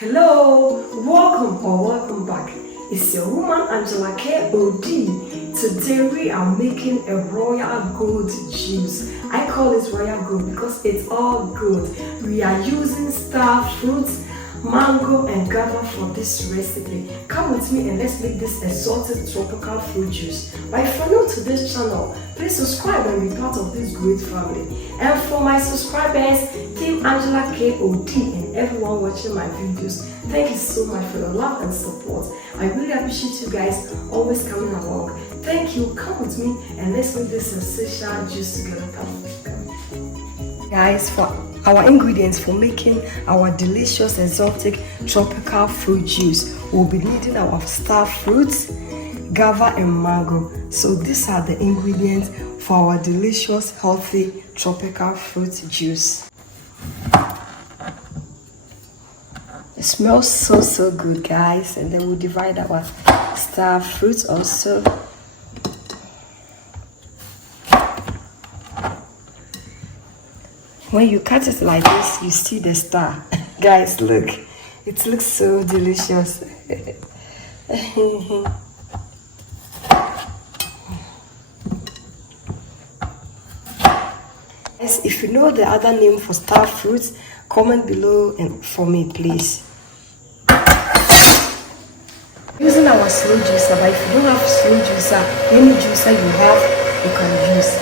Hello, welcome back. It's your woman Angela KOD. Today we are making a royal gold juice. I call it royal gold because it's all gold. We are using Starfruit, mango and Guava for this recipe. Come with me and let's make this assorted tropical fruit juice. But if you're new to this channel, please subscribe and be part of this great family. And for my subscribers, Team Angela KOD and everyone watching my videos, thank you so much for your love and support. I really appreciate you guys always coming along. Thank you. Come with me and let's make this sensational juice together. Guys, for our ingredients for making our delicious exotic tropical fruit juice, we'll be needing our star fruits, guava and mango. So these are the ingredients for our delicious healthy tropical fruit juice. It smells so good, guys. And then we'll divide our star fruits also. When you cut it like this, you see the star. Guys, look. It looks so delicious. Guys, if you know the other name for star fruits, comment below and for me, please. Using our slow juicer, but if you don't have slow juicer, any juicer you have, you can use.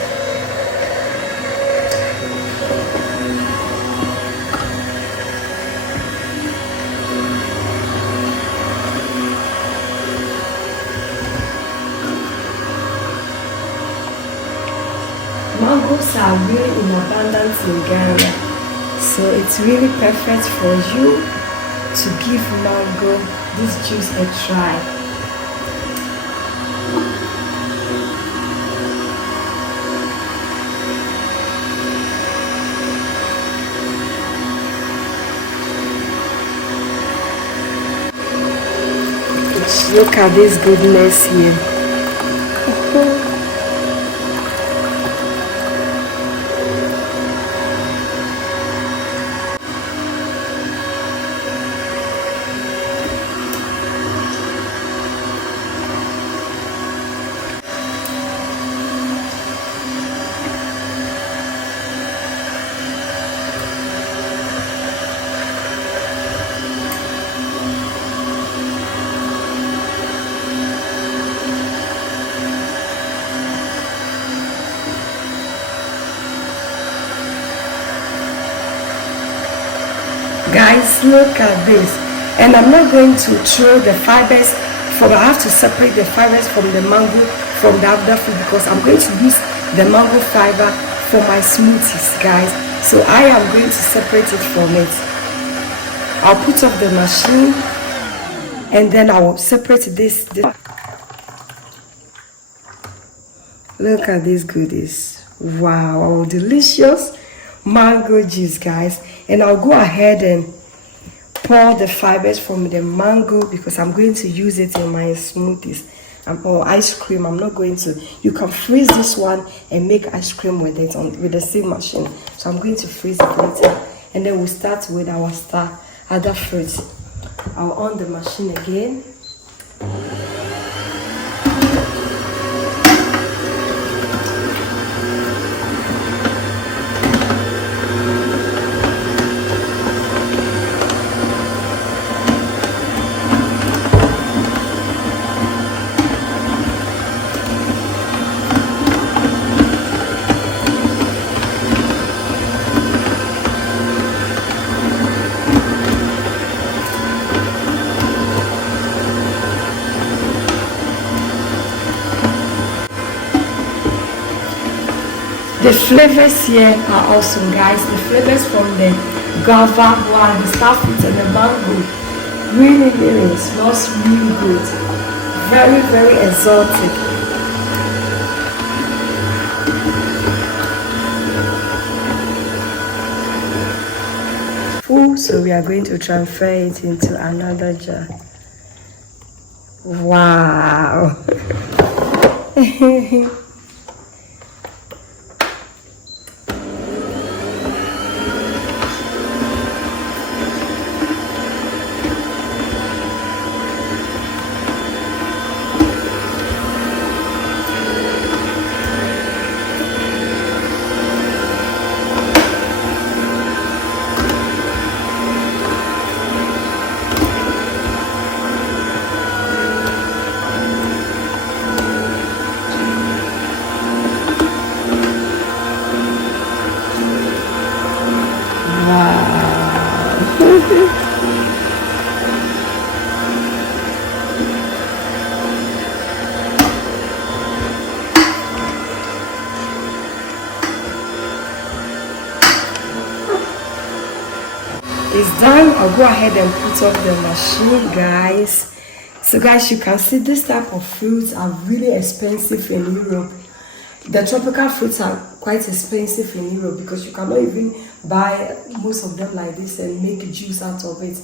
Mangoes are really in abundance in Ghana, so it's really perfect for you to give mango this juice a try. Look at this goodness here. Guys, look at this. And I'm not going to throw the fibers from, I have to separate the fibers from the mango from the other fruit because I'm going to use the mango fiber for my smoothies, guys. So I am going to separate it from it. I'll put off the machine and then I will separate this. Look at these goodies. Wow, delicious mango juice, guys. And I'll go ahead and pour the fibers from the mango because I'm going to use it in my smoothies or ice cream. I'm not going to. You can freeze this one and make ice cream with it with the same machine. So I'm going to freeze it later, and then we'll start with our other fruits. I'll on the machine again. The flavors here are awesome, guys. The flavors from the guava, wow, the starfruit and the mango really smells really good. Very exotic. So we are going to transfer it into another jar. Wow. It's done. I'll go ahead and put off the machine, guys. So guys, you can see this type of fruits are really expensive in Europe. The tropical fruits are quite expensive in Europe because you cannot even buy most of them like this and make juice out of it.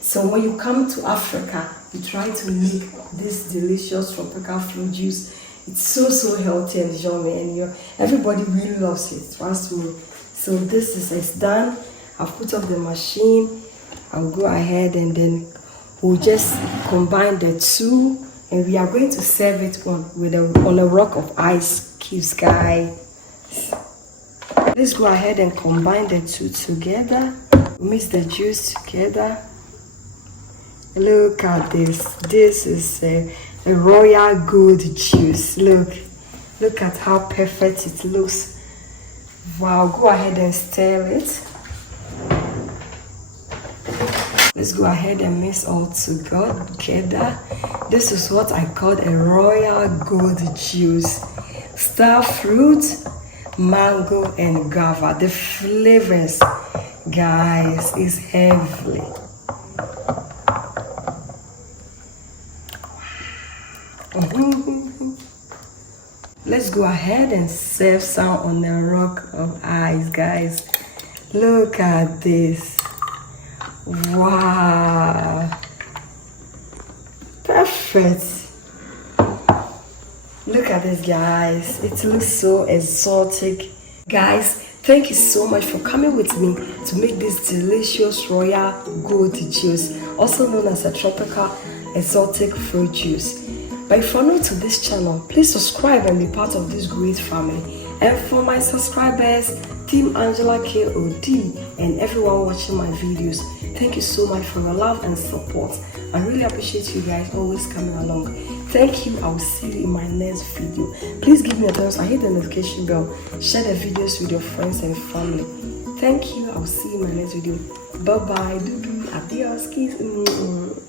So when you come to Africa, you try to make this delicious tropical fruit juice. It's so healthy and yummy, and everybody really loves it, trust me. So this is it's done. I've put off the machine. I'll go ahead and then we'll just combine the two, and we are going to serve it on a rock of ice cubes, guys. Let's go ahead and combine the two together. Mix the juice together. Look at this. This is a royal gold juice. Look at how perfect it looks. Wow, go ahead and stir it. Let's go ahead and mix all together. This is what I call a royal gold juice. Starfruit, mango, and guava. The flavors, guys, is heavenly. Let's go ahead and serve some on the rock of ice, guys. Look at this. Wow, perfect. Look at this, guys. It looks so exotic. Guys, thank you so much for coming with me to make this delicious royal gold juice, also known as a tropical exotic fruit juice. But if you're new to this channel, please subscribe and be part of this great family. And for my subscribers, Team Angela KOD, and everyone watching my videos, thank you so much for your love and support. I really appreciate you guys always coming along. Thank you. I will see you in my next video. Please give me a thumbs up, hit the notification bell, share the videos with your friends and family. Thank you. I will see you in my next video. Bye bye. Adios. Kiss.